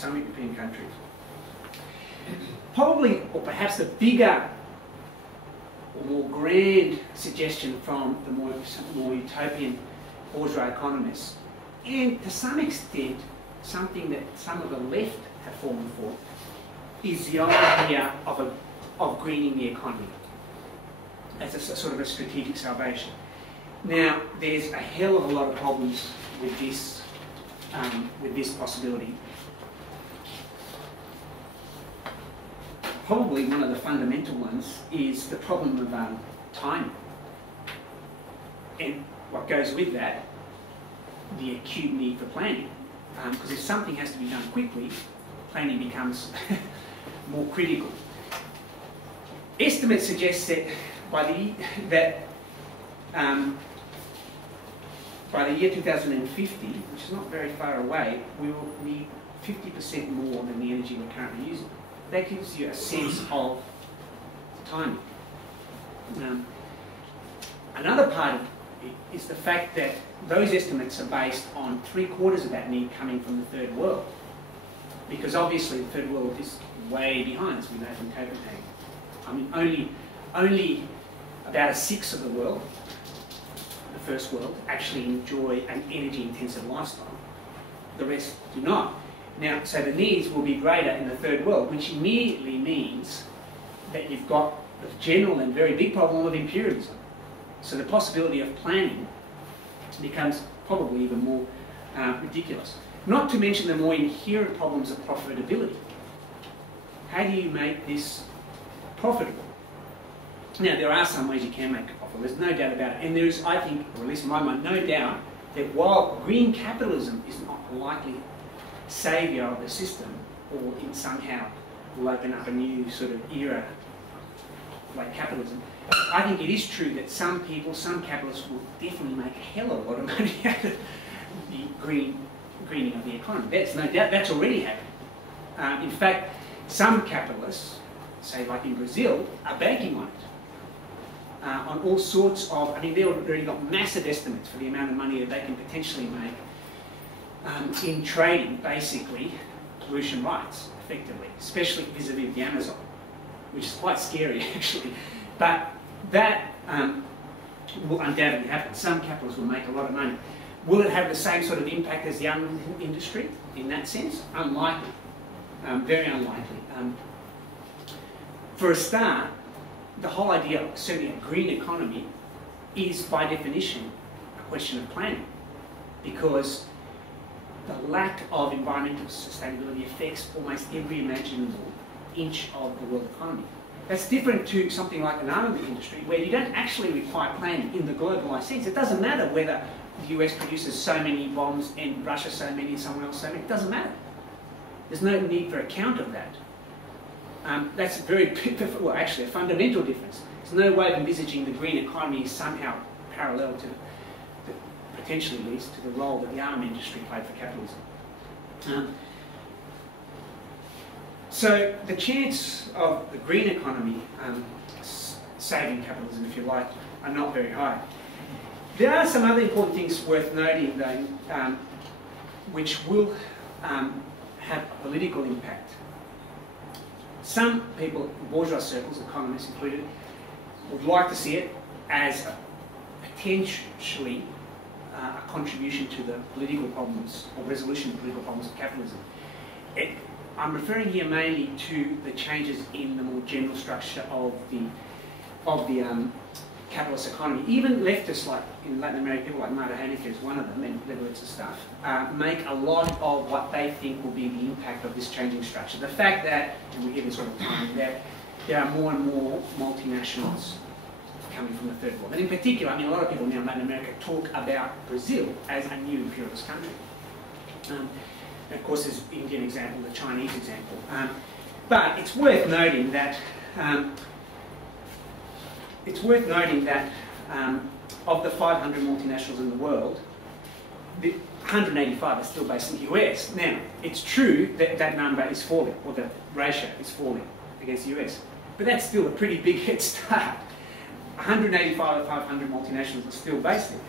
some European countries. Probably, or perhaps the bigger or more grand suggestion from the more utopian bourgeois economists, and to some extent something that some of the left have fallen for, is the idea of greening the economy as a sort of a strategic salvation. Now, there's a hell of a lot of problems with this possibility. Probably one of the fundamental ones is the problem of time. And what goes with that, the acute need for planning. Because if something has to be done quickly, planning becomes more critical. Estimates suggest that by the year 2050, which is not very far away, we will need 50% more than the energy we're currently using. That gives you a sense of timing. Another part of it is the fact that those estimates are based on 3/4 of that need coming from the third world. Because obviously the third world is way behind, as we know from Copenhagen. I mean, only about 1/6 of the world, the first world, actually enjoy an energy-intensive lifestyle. The rest do not. Now, so the needs will be greater in the third world, which immediately means that you've got the general and very big problem of imperialism. So the possibility of planning becomes probably even more ridiculous. Not to mention the more inherent problems of profitability. How do you make this profitable? Now, there are some ways you can make it profitable, there's no doubt about it. And there is, I think, or at least in my mind, no doubt that while green capitalism is not a likely saviour of the system, or in somehow will open up a new sort of era like capitalism, I think it is true that some people, some capitalists will definitely make a hell of a lot of money out of the greening of the economy. That's no doubt, that's already happening. In fact, some capitalists, say like in Brazil, are banking on it. On all sorts of, I mean, they've already got massive estimates for the amount of money that they can potentially make in trading, basically, pollution rights, effectively, especially vis-a-vis the Amazon, which is quite scary, actually. But that will undoubtedly happen. Some capitalists will make a lot of money. Will it have the same sort of impact as the other industry in that sense? Unlikely, very unlikely. For a start, the whole idea of certainly a green economy is by definition a question of planning, because the lack of environmental sustainability affects almost every imaginable inch of the world economy. That's different to something like an armament industry, where you don't actually require planning in the globalised sense. It doesn't matter whether the US produces so many bombs and Russia so many and someone else so many. It doesn't matter. There's no need for a count of that. That's a very, well, actually a fundamental difference. There's no way of envisaging the green economy is somehow parallel to, potentially at least, to the role that the armament industry played for capitalism. So the chance of the green economy saving capitalism, if you like, are not very high. There are some other important things worth noting, though, which will have a political impact. Some people, bourgeois circles, economists included, would like to see it as potentially a contribution to the political problems, or resolution of political problems of capitalism. I'm referring here mainly to the changes in the more general structure of the capitalist economy. Even leftists, like in Latin America, people like Marta Haneke is one of them, and liberals and stuff, make a lot of what they think will be the impact of this changing structure. The fact that, and we hear this all the time, that there are more and more multinationals coming from the third world. And in particular, I mean, a lot of people now in Latin America talk about Brazil as a new imperialist country. And of course, there's the Indian example, the Chinese example. But it's worth noting that of the 500 multinationals in the world, the 185 are still based in the US. Now, it's true that that number is falling, or the ratio is falling against the US. But that's still a pretty big head start. 185 of 500 multinationals are still based there.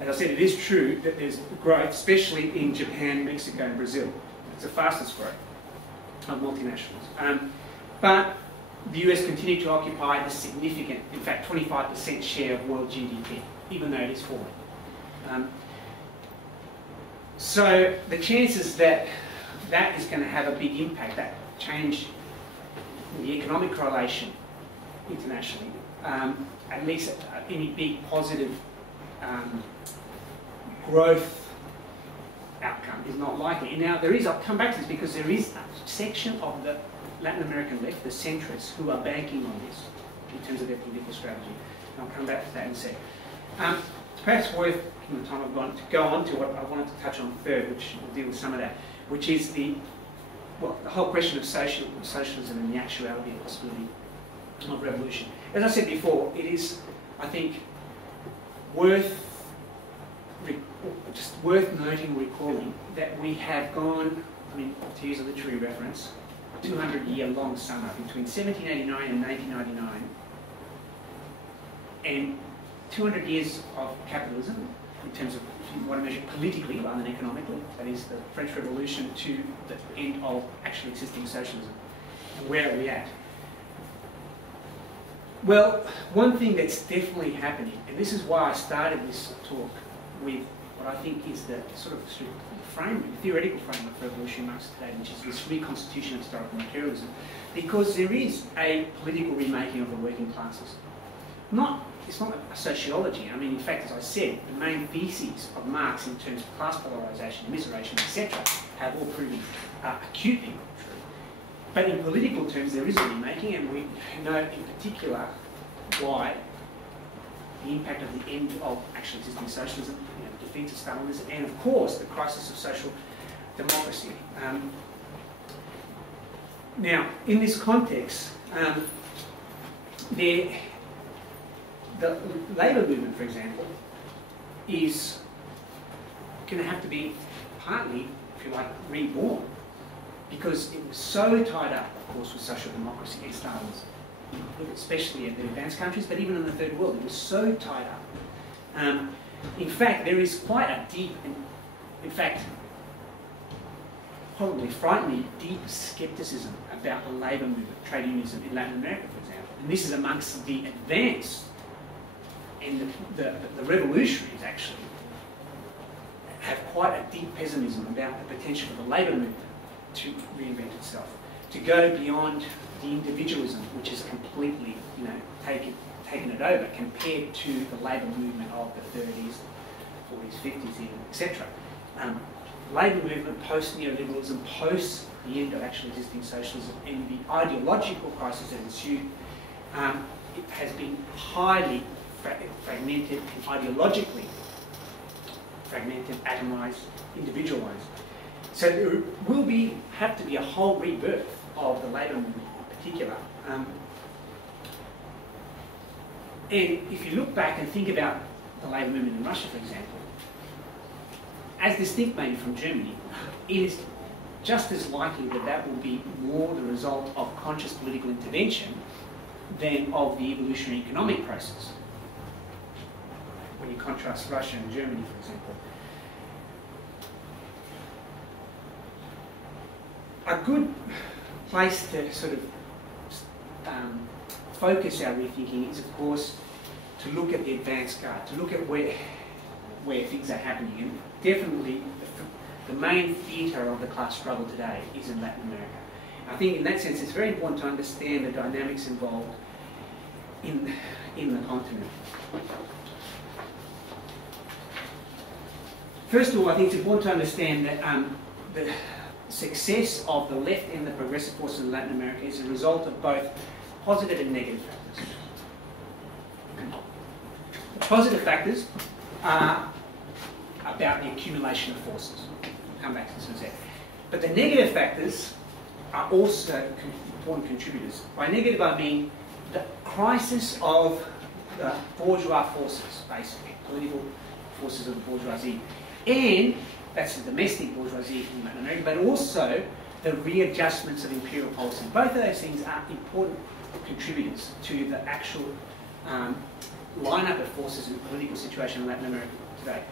As I said, it is true that there's growth, especially in Japan, Mexico and Brazil. It's the fastest growth of multinationals. But the US continued to occupy the significant, in fact 25% share of world GDP, even though it is falling. So the chances that that is going to have a big impact, that change in the economic correlation internationally, at least any big positive growth outcome is not likely. And now there is, I'll come back to this because there is a section of the Latin American left, the centrists, who are banking on this in terms of their political strategy. And I'll come back to that in a sec. It's perhaps worth, in the time I've got, to go on to what I wanted to touch on third, which will deal with some of that, which is the whole question of socialism and the actuality and possibility of revolution. As I said before, it is, I think, worth noting, recalling that we have gone, I mean, to use a literary reference, 200-year-long summer between 1789 and 1899, and 200 years of capitalism in terms of, if you want to measure politically rather than economically, that is the French Revolution to the end of actually existing socialism. And where are we at? Well, one thing that's definitely happening, and this is why I started this talk with what I think is the sort of theoretical framework for revolutionary Marxist today, which is this reconstitution of historical materialism, because there is a political remaking of the working classes. It's not a sociology. I mean, in fact, as I said, the main theses of Marx in terms of class polarisation, immiseration, etc., have all proven acutely true. But in political terms, there is a remaking, and we know in particular why the impact of the end of actually existing socialism, the defeat of Stalinism, and of course the crisis of social democracy. Now, in this context, the labour movement, for example, is going to have to be partly, if you like, reborn, because it was so tied up, of course, with social democracy and Stalinism. Look, especially in the advanced countries, but even in the third world, it was so tied up. In fact, there is quite a deep, in fact, probably frighteningly deep skepticism about the labour movement, trade unionism in Latin America, for example. And this is amongst the advanced, and the revolutionaries actually have quite a deep pessimism about the potential of the labour movement to reinvent itself, to go beyond the individualism, which has completely, taken it over, compared to the labour movement of the 30s, 40s, 50s, even, etc. Labour movement, post-neoliberalism, post the end of actually existing socialism, and the ideological crisis that ensued, it has been highly fragmented and ideologically fragmented, atomised, individualised. So there will have to be a whole rebirth of the labour movement in particular. And if you look back and think about the labour movement in Russia, for example, as distinct maybe from Germany, it is just as likely that that will be more the result of conscious political intervention than of the evolutionary economic process. When you contrast Russia and Germany, for example. A good place to sort of focus our rethinking is, of course, to look at the advanced guard, to look at where things are happening. And definitely the main theatre of the class struggle today is in Latin America. I think in that sense it's very important to understand the dynamics involved in the continent. First of all, I think it's important to understand that the success of the left and the progressive forces in Latin America is a result of both positive and negative factors. The positive factors are about the accumulation of forces. We'll come back to this in a second. But the negative factors are also important contributors. By negative, I mean the crisis of the bourgeois forces, basically, political forces of the bourgeoisie. And that's the domestic bourgeoisie in Latin America, but also the readjustments of imperial policy. Both of those things are important contributors to the actual lineup of forces in the political situation in Latin America today.